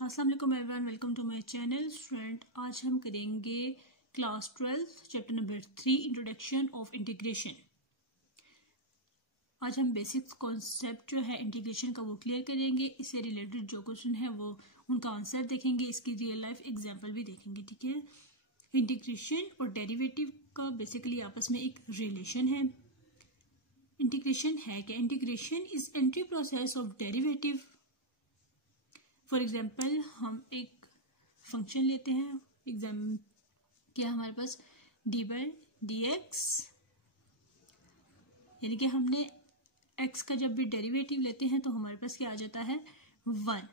अस्सलाम वालेकुम everyone, welcome to my channel. Student, आज हम करेंगे class 12 chapter number 3 introduction of integration. आज हम बेसिक्स कॉन्सेप्ट जो है इंटीग्रेशन का वो क्लियर करेंगे। इससे रिलेटेड जो क्वेश्चन है वो उनका आंसर देखेंगे, इसकी रियल लाइफ एग्जांपल भी देखेंगे। ठीक है, इंटीग्रेशन और डेरिवेटिव का बेसिकली आपस में एक रिलेशन है। इंटीग्रेशन है क्या? Integration is entry process of derivative. For example, हम एक फंक्शन लेते हैं, एग्जाम क्या हमारे पास डी बाई डी एक्स, यानी कि हमने एक्स का जब भी डेरिवेटिव लेते हैं तो हमारे पास क्या आ जाता है 1।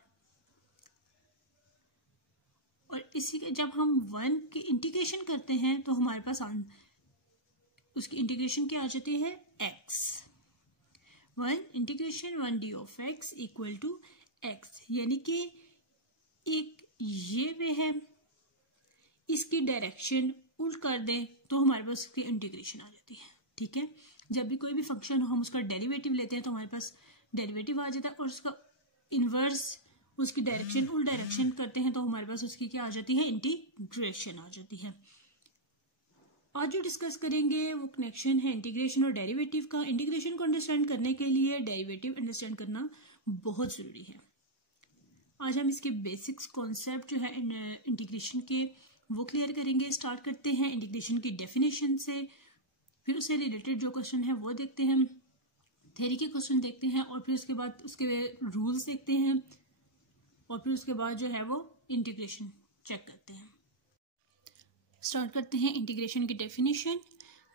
और इसी का जब हम 1 की इंटीग्रेशन करते हैं तो हमारे पास उसकी इंटीग्रेशन क्या आ जाती है x। 1 integration 1 D of X equal to X, यानी कि एक ये वे है, इसकी डायरेक्शन उल्ट कर दें तो हमारे पास इसकी इंटीग्रेशन आ जाती है। ठीक है, जब भी कोई भी फंक्शन हो हम उसका डेरिवेटिव लेते हैं तो हमारे पास डेरिवेटिव आ जाता है, और उसका इनवर्स उसकी डायरेक्शन उल्ट डायरेक्शन करते हैं तो हमारे पास उसकी क्या आ जाती है इंटीग्रेशन आ जाती है। आज जो डिस्कस करेंगे वो कनेक्शन है इंटीग्रेशन और डेरिवेटिव का। इंटीग्रेशन को अंडरस्टैंड करने के लिए डेरिवेटिव अंडरस्टैंड करना बहुत जरूरी है। आज हम इसके बेसिक्स कॉन्सेप्ट जो है इंटीग्रेशन के वो क्लियर करेंगे। स्टार्ट करते हैं इंटीग्रेशन की डेफिनेशन से, फिर उससे रिलेटेड जो क्वेश्चन है वो देखते हैं, थ्योरी के क्वेश्चन देखते हैं, और फिर उसके बाद उसके रूल्स देखते हैं, और फिर उसके बाद जो है वो इंटीग्रेशन चेक करते हैं। स्टार्ट करते हैं इंटीग्रेशन की definition.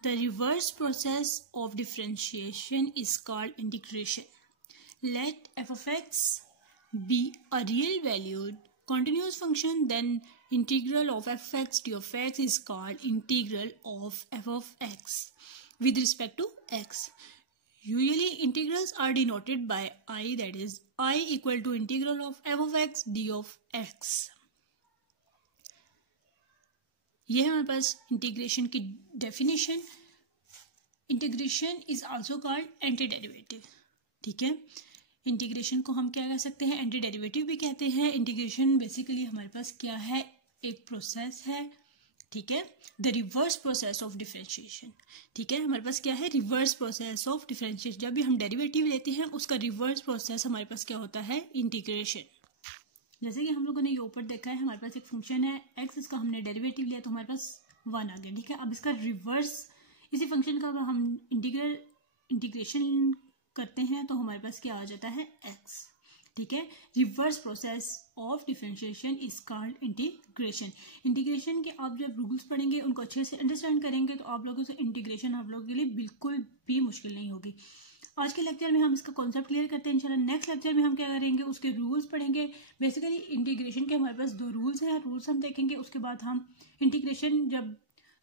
The reverse process of differentiation is called integration. Let f of x be a real valued continuous function, then integral of f of x d of x is called integral of f of x with respect to x. Usually integrals are denoted by I, that is I equal to integral of f of x d of x. यह हमारे पास integration की definition. Integration is also called anti derivative. ठीक है, integration को हम क्या कह सकते हैं, एंटी डेरिवेटिव भी कहते हैं। इंटीग्रेशन बेसिकली हमारे पास क्या है, एक प्रोसेस है। ठीक है, the reverse process of differentiation. ठीक है, हमारे पास क्या है रिवर्स प्रोसेस ऑफ डिफरेंशिएशन। जब भी हम डेरिवेटिव लेते हैं उसका रिवर्स प्रोसेस हमारे पास क्या होता है इंटीग्रेशन। जैसे कि हम लोगों ने ये ऊपर देखा है, हमारे पास एक फंक्शन है एक्स, इसका हमने डेरिवेटिव लिया तो हमारे पास 1 आ गया। ठीक है, अब इसका रिवर्स इसी फंक्शन का हम इंटीग्रेशन करते हैं तो हमारे पास क्या आ जाता है x। ठीक है, reverse process of differentiation is called integration. Integration के आप जब रूल्स पढ़ेंगे उनको अच्छे से अंडरस्टैंड करेंगे तो आप लोगों से इंटीग्रेशन आप लोगों के लिए बिल्कुल भी मुश्किल नहीं होगी। आज के लेक्चर में हम इसका कॉन्सेप्ट क्लियर करते हैं। इंशाल्लाह नेक्स्ट लेक्चर में हम क्या करेंगे, उसके रूल्स पढ़ेंगे। बेसिकली इंटीग्रेशन के हमारे पास 2 रूल्स हैं, रूल्स हम देखेंगे। उसके बाद हम इंटीग्रेशन जब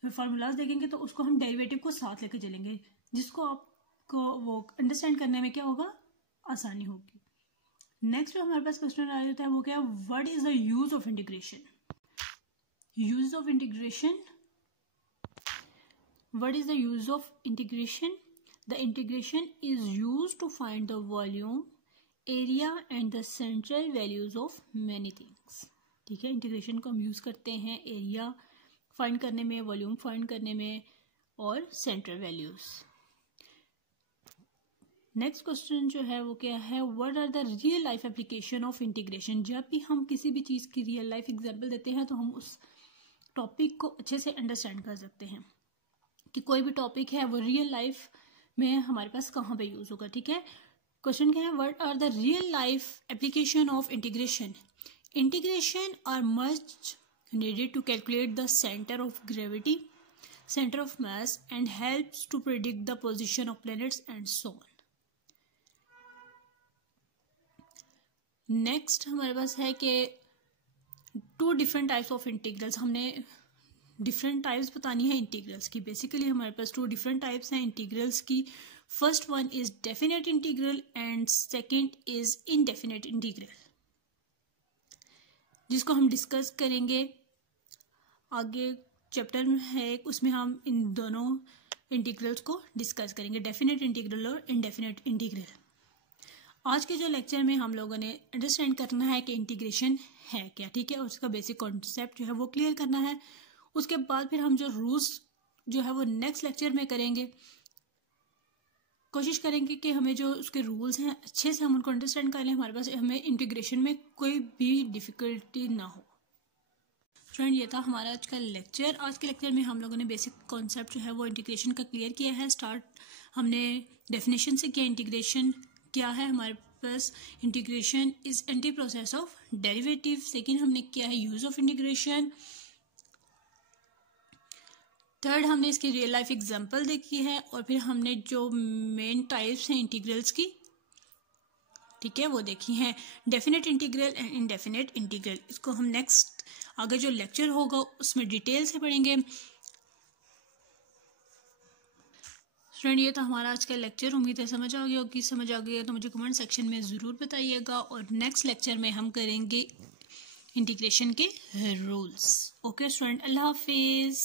फार्मूलाज देखेंगे तो उसको हम डेरिवेटिव को साथ लेकर चलेंगे, जिसको आप को वो अंडरस्टैंड करने में क्या होगा, आसानी होगी। नेक्स्ट जो हमारे पास क्वेश्चन आ जाता है वो क्या, what is the use of integration. Use of integration, what is the use of integration. The integration is use to find the volume, area and the central values of many things. ठीक है, integration को हम use करते हैं area find करने में, volume find करने में, और सेंट्रल वैल्यूज। नेक्स्ट क्वेश्चन जो है वो क्या है, what are the real life application of integration. जब भी हम किसी भी चीज़ की रियल लाइफ एग्जांपल देते हैं तो हम उस टॉपिक को अच्छे से अंडरस्टैंड कर सकते हैं कि कोई भी टॉपिक है वो रियल लाइफ में हमारे पास कहाँ पे यूज होगा। ठीक है, क्वेश्चन क्या है, what are the real life application of integration. Integration are much needed to calculate the centre of gravity, centre of mass, and helps to predict the position of planets and so on. Next हमारे पास है कि 2 different types of integrals. हमने different types बतानी है integrals की। Basically हमारे पास 2 डिफरेंट टाइप्स हैं इंटीग्रल्स की। First one is definite integral and second is indefinite integral, जिसको हम डिस्कस करेंगे आगे चैप्टर में है, उसमें हम इन दोनों इंटीग्रल्स को डिस्कस करेंगे, डेफिनेट इंटीग्रल और इनडेफिनेट इंटीग्रल। आज के जो लेक्चर में हम लोगों ने अंडरस्टैंड करना है कि इंटीग्रेशन है क्या, ठीक है, और उसका बेसिक कॉन्सेप्ट जो है वो क्लियर करना है। उसके बाद फिर हम जो रूल्स जो है वो नेक्स्ट लेक्चर में करेंगे। कोशिश करेंगे कि हमें जो उसके रूल्स हैं अच्छे से हम उनको अंडरस्टैंड कर लें, हमारे पास हमें इंटीग्रेशन में कोई भी डिफ़िकल्टी ना हो। फ्रेंड, ये था हमारा आज का लेक्चर। आज के लेक्चर में हम लोगों ने बेसिक कॉन्सेप्ट जो है वो इंटीग्रेशन का क्लियर किया है। स्टार्ट हमने डेफिनेशन से किया, इंटीग्रेशन क्या है हमारे पास। Integration is anti process of derivative. Second हमने किया है यूज ऑफ इंटीग्रेशन। थर्ड हमने इसकी रियल लाइफ एग्जांपल देखी है, और फिर हमने जो मेन टाइप्स हैं इंटीग्रल्स की, ठीक है, वो देखी हैं, definite integral and indefinite integral. इसको हम नेक्स्ट आगे जो लेक्चर होगा उसमें डिटेल से पढ़ेंगे। फ्रेंड, ये था हमारा आज का लेक्चर। उम्मीद है समझ आ गया होगी। समझ आ गया तो मुझे कमेंट सेक्शन में ज़रूर बताइएगा, और नेक्स्ट लेक्चर में हम करेंगे इंटीग्रेशन के रूल्स। ओके फ्रेंड, अल्लाह हाफिज़।